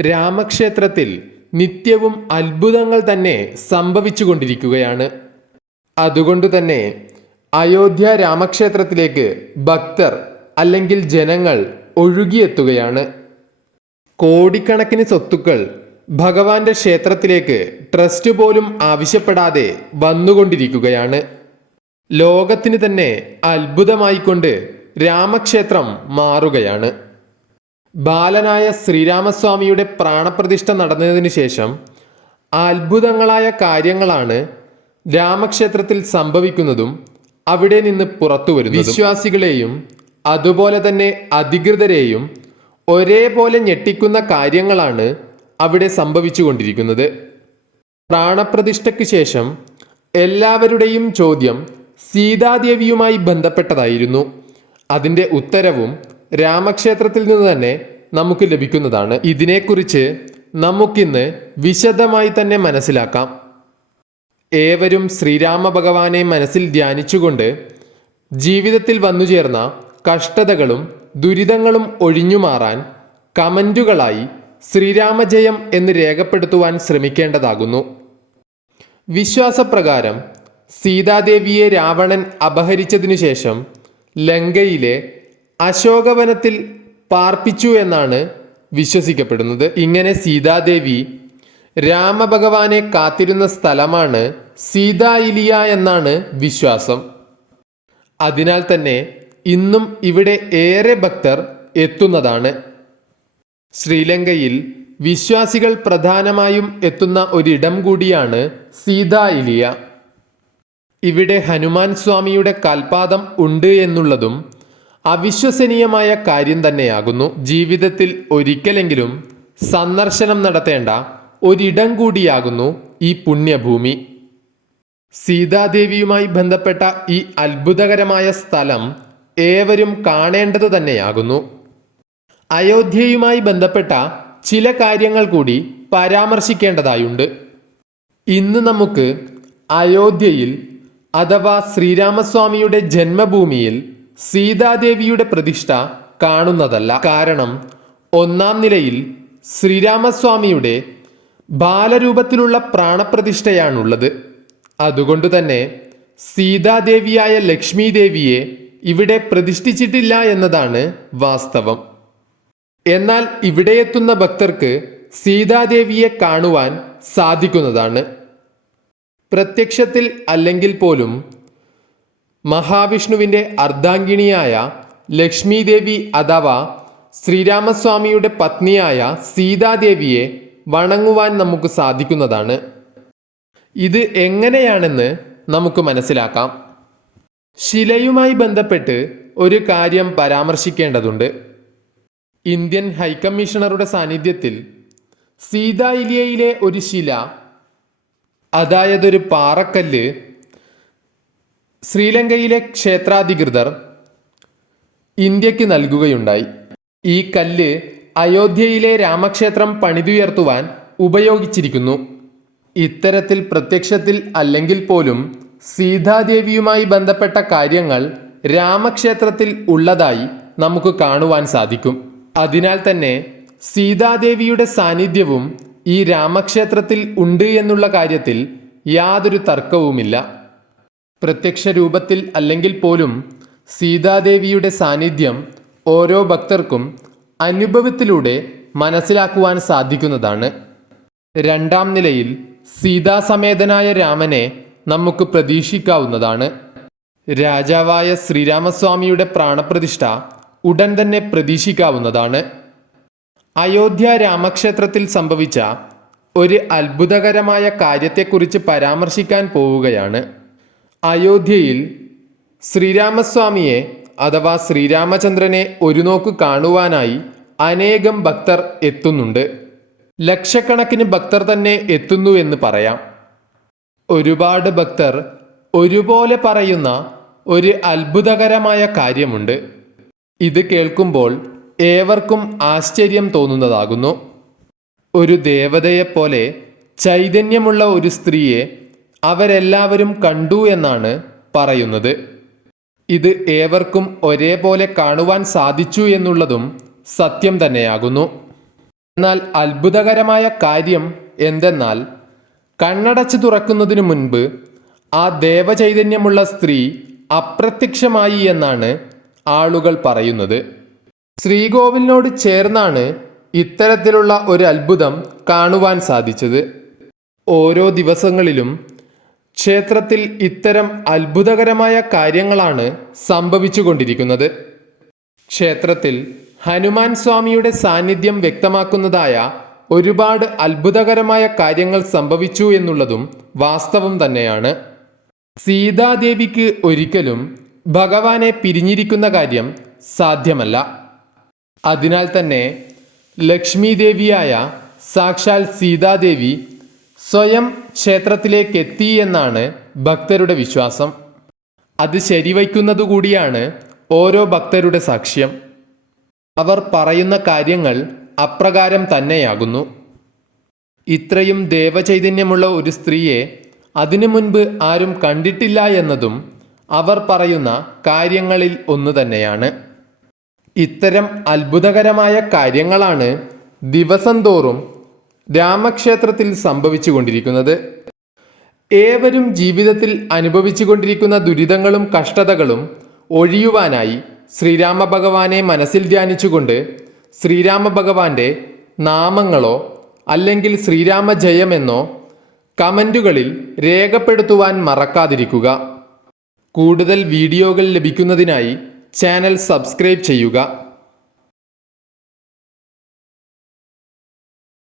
രാമക്ഷേത്രത്തിൽ നിത്യവും അത്ഭുതങ്ങൾ തന്നെ സംഭവിച്ചുകൊണ്ടിരിക്കുകയാണ്. അതുകൊണ്ട് തന്നെ അയോധ്യ രാമക്ഷേത്രത്തിലേക്ക് ഭക്തർ അല്ലെങ്കിൽ ജനങ്ങൾ ഒഴുകിയെത്തുകയാണ്. കോടിക്കണക്കിന് സ്വത്തുക്കൾ ഭഗവാന്റെ ക്ഷേത്രത്തിലേക്ക് ട്രസ്റ്റ് പോലും ആവശ്യപ്പെടാതെ വന്നുകൊണ്ടിരിക്കുകയാണ്. ലോകത്തിന് തന്നെ അത്ഭുതമായിക്കൊണ്ട് രാമക്ഷേത്രം മാറുകയാണ്. ബാലനായ ശ്രീരാമസ്വാമിയുടെ പ്രാണപ്രതിഷ്ഠ നടന്നതിനു ശേഷം അത്ഭുതങ്ങളായ കാര്യങ്ങളാണ് രാമക്ഷേത്രത്തിൽ സംഭവിക്കുന്നതും അവിടെ നിന്ന് പുറത്തു വരുന്നു വിശ്വാസികളെയും അതുപോലെ തന്നെ അധികൃതരെയും ഒരേപോലെ ഞെട്ടിക്കുന്ന കാര്യങ്ങളാണ് അവിടെ സംഭവിച്ചുകൊണ്ടിരിക്കുന്നത്. പ്രാണപ്രതിഷ്ഠയ്ക്ക് ശേഷം എല്ലാവരുടെയും ചോദ്യം സീതാദേവിയുമായി ബന്ധപ്പെട്ടതായിരുന്നു. അതിന്റെ ഉത്തരവും രാമക്ഷേത്രത്തിൽ നിന്ന് തന്നെ നമുക്ക് ലഭിക്കുന്നതാണ്. ഇതിനെക്കുറിച്ച് നമുക്കിന്ന് വിശദമായി തന്നെ മനസ്സിലാക്കാം. ഏവരും ശ്രീരാമ ഭഗവാനെ മനസ്സിൽ ധ്യാനിച്ചുകൊണ്ട് ജീവിതത്തിൽ വന്നു ചേർന്ന കഷ്ടതകളും ദുരിതങ്ങളും ഒഴിഞ്ഞുമാറാൻ കമന്റുകളായി ശ്രീരാമജയം എന്ന് രേഖപ്പെടുത്തുവാൻ ശ്രമിക്കേണ്ടതാകുന്നു. വിശ്വാസപ്രകാരം സീതാദേവിയെ രാവണൻ അപഹരിച്ചതിനു ശേഷം ലങ്കയിലെ അശോകവനത്തിൽ പാർപ്പിച്ചു എന്നാണ് വിശ്വസിക്കപ്പെടുന്നത്. ഇങ്ങനെ സീതാദേവി രാമഭഗവാനെ കാത്തിരുന്ന സ്ഥലമാണ് സീതായിലിയ എന്നാണ് വിശ്വാസം. അതിനാൽ തന്നെ ഇന്നും ഇവിടെ ഏറെ ഭക്തർ എത്തുന്നതാണ്. ശ്രീലങ്കയിൽ വിശ്വാസികൾ പ്രധാനമായും എത്തുന്ന ഒരിടം കൂടിയാണ് സീതായിലിയ ഇവിടെ ഹനുമാൻ സ്വാമിയുടെ കാൽപാദം ഉണ്ട് എന്നുള്ളതും അവിശ്വസനീയമായ കാര്യം തന്നെയാകുന്നു. ജീവിതത്തിൽ ഒരിക്കലെങ്കിലും സന്ദർശനം നടത്തേണ്ട ഒരിടം കൂടിയാകുന്നു ഈ പുണ്യഭൂമി. സീതാദേവിയുമായി ബന്ധപ്പെട്ട ഈ അത്ഭുതകരമായ സ്ഥലം ഏവരും കാണേണ്ടത് തന്നെയാകുന്നു. അയോധ്യയുമായി ബന്ധപ്പെട്ട ചില കാര്യങ്ങൾ കൂടി പരാമർശിക്കേണ്ടതായുണ്ട്. ഇന്ന് നമുക്ക് അയോധ്യയിൽ അഥവാ ശ്രീരാമസ്വാമിയുടെ ജന്മഭൂമിയിൽ സീതാദേവിയുടെ പ്രതിഷ്ഠ കാണുന്നതല്ല. കാരണം ഒന്നാം നിലയിൽ ശ്രീരാമസ്വാമിയുടെ ബാലരൂപത്തിലുള്ള പ്രാണപ്രതിഷ്ഠയാണുള്ളത്. അതുകൊണ്ട് തന്നെ സീതാദേവിയായ ലക്ഷ്മി ദേവിയെ ഇവിടെ പ്രതിഷ്ഠിച്ചിട്ടില്ല എന്നതാണ് വാസ്തവം. എന്നാൽ ഇവിടെ എത്തുന്ന ഭക്തർക്ക് സീതാദേവിയെ കാണുവാൻ സാധിക്കുന്നതാണ്. പ്രത്യക്ഷത്തിൽ അല്ലെങ്കിൽ പോലും മഹാവിഷ്ണുവിന്റെ അർദ്ധാംഗിണിയായ ലക്ഷ്മീദേവി അഥവാ ശ്രീരാമസ്വാമിയുടെ പത്നിയായ സീതാദേവിയെ വണങ്ങുവാൻ നമുക്ക് സാധിക്കുന്നതാണ്. ഇത് എങ്ങനെയാണെന്ന് നമുക്ക് മനസ്സിലാക്കാം. ശിലയുമായി ബന്ധപ്പെട്ട് ഒരു കാര്യം പരാമർശിക്കേണ്ടതുണ്ട്. ഇന്ത്യൻ ഹൈക്കമ്മീഷണറുടെ സാന്നിധ്യത്തിൽ സീതായിലിയയിലെ ഒരു ശില അതായത് ഒരു പാറക്കല്ല് ശ്രീലങ്കയിലെ ക്ഷേത്രാധികൃതർ ഇന്ത്യയ്ക്ക് നൽകുകയുണ്ടായി. ഈ കല്ല് അയോധ്യയിലെ രാമക്ഷേത്രം പണിതുയർത്തുവാൻ ഉപയോഗിച്ചിരിക്കുന്നു. ഇത്തരത്തിൽ പ്രത്യക്ഷത്തിൽ അല്ലെങ്കിൽ പോലും സീതാദേവിയുമായി ബന്ധപ്പെട്ട കാര്യങ്ങൾ രാമക്ഷേത്രത്തിൽ ഉള്ളതായി നമുക്ക് കാണുവാൻ സാധിക്കും. അതിനാൽ തന്നെ സീതാദേവിയുടെ സാന്നിധ്യവും ഈ രാമക്ഷേത്രത്തിൽ ഉണ്ട് എന്നുള്ള കാര്യത്തിൽ യാതൊരു തർക്കവുമില്ല. പ്രത്യക്ഷ രൂപത്തിൽ അല്ലെങ്കിൽ പോലും സീതാദേവിയുടെ സാന്നിധ്യം ഓരോ ഭക്തർക്കും അനുഭവത്തിലൂടെ മനസ്സിലാക്കുവാൻ സാധിക്കുന്നതാണ്. രണ്ടാം നിലയിൽ സീതാസമേതനായ രാമനെ നമുക്ക് പ്രതീക്ഷിക്കാവുന്നതാണ്. രാജാവായ ശ്രീരാമസ്വാമിയുടെ പ്രാണപ്രതിഷ്ഠ ഉടൻ തന്നെ പ്രതീക്ഷിക്കാവുന്നതാണ്. അയോധ്യ രാമക്ഷേത്രത്തിൽ സംഭവിച്ച ഒരു അത്ഭുതകരമായ കാര്യത്തെക്കുറിച്ച് പരാമർശിക്കാൻ പോവുകയാണ്. അയോധ്യയിൽ ശ്രീരാമസ്വാമിയെ അഥവാ ശ്രീരാമചന്ദ്രനെ ഒരു നോക്ക് കാണുവാനായി അനേകം ഭക്തർ എത്തുന്നുണ്ട്. ലക്ഷക്കണക്കിന് ഭക്തർ തന്നെ എത്തുന്നു എന്ന് പറയാം. ഒരുപാട് ഭക്തർ ഒരുപോലെ പറയുന്ന ഒരു അത്ഭുതകരമായ കാര്യമുണ്ട്. ഇത് കേൾക്കുമ്പോൾ ഏവർക്കും ആശ്ചര്യം തോന്നുന്നതാകുന്നു. ഒരു ദേവതയെപ്പോലെ ചൈതന്യമുള്ള ഒരു സ്ത്രീയെ അവരെല്ലാവരും കണ്ടു എന്നാണ് പറയുന്നത്. ഇത് ഏവർക്കും ഒരേപോലെ കാണുവാൻ സാധിച്ചു എന്നുള്ളതും സത്യം തന്നെയാകുന്നു. എന്നാൽ അത്ഭുതകരമായ കാര്യം എന്തെന്നാൽ കണ്ണടച്ചു തുറക്കുന്നതിനു മുൻപ് ആ ദേവചൈതന്യമുള്ള സ്ത്രീ അപ്രത്യക്ഷമായി എന്നാണ് ആളുകൾ പറയുന്നത്. ശ്രീകോവിലിനോട് ചേർന്നാണ് ഇത്തരത്തിലുള്ള ഒരു അത്ഭുതം കാണുവാൻ സാധിച്ചത്. ഓരോ ദിവസങ്ങളിലും ക്ഷേത്രത്തിൽ ഇത്തരം അത്ഭുതകരമായ കാര്യങ്ങളാണ് സംഭവിച്ചുകൊണ്ടിരിക്കുന്നത്. ക്ഷേത്രത്തിൽ ഹനുമാൻ സ്വാമിയുടെ സാന്നിധ്യം വ്യക്തമാക്കുന്നതായ ഒരുപാട് അത്ഭുതകരമായ കാര്യങ്ങൾ സംഭവിച്ചു എന്നുള്ളതും വാസ്തവം തന്നെയാണ്. സീതാദേവിക്ക് ഒരിക്കലും ഭഗവാനെ പിരിഞ്ഞിരിക്കുന്ന കാര്യം സാധ്യമല്ല. അതിനാൽ തന്നെ ലക്ഷ്മി ദേവിയായ സാക്ഷാൽ സീതാദേവി സ്വയം ക്ഷേത്രത്തിലേക്ക് എത്തി എന്നാണ് ഭക്തരുടെ വിശ്വാസം. അത് ശരിവയ്ക്കുന്നതുകൂടിയാണ് ഓരോ ഭക്തരുടെ സാക്ഷ്യം. അവർ പറയുന്ന കാര്യങ്ങൾ അപ്രകാരം തന്നെയാകുന്നു. ഇത്രയും ദേവചൈതന്യമുള്ള ഒരു സ്ത്രീയെ അതിനു മുൻപ് ആരും കണ്ടിട്ടില്ല എന്നതും അവർ പറയുന്ന കാര്യങ്ങളിൽ ഒന്ന് തന്നെയാണ്. ഇത്തരം അത്ഭുതകരമായ കാര്യങ്ങളാണ് ദിവസം തോറും രാമക്ഷേത്രത്തിൽ സംഭവിച്ചുകൊണ്ടിരിക്കുന്നത്. ഏവരും ജീവിതത്തിൽ അനുഭവിച്ചുകൊണ്ടിരിക്കുന്ന ദുരിതങ്ങളും കഷ്ടതകളും ഒഴിയുവാനായി ശ്രീരാമ ഭഗവാനെ മനസ്സിൽ ധ്യാനിച്ചുകൊണ്ട് ശ്രീരാമ ഭഗവാന്റെ നാമങ്ങളോ അല്ലെങ്കിൽ ശ്രീരാമ ജയമെന്നോ കമന്റുകളിൽ രേഖപ്പെടുത്തുവാൻ മറക്കാതിരിക്കുക. കൂടുതൽ വീഡിയോകൾ ലഭിക്കുന്നതിനായി ചാനൽ സബ്സ്ക്രൈബ് ചെയ്യുക.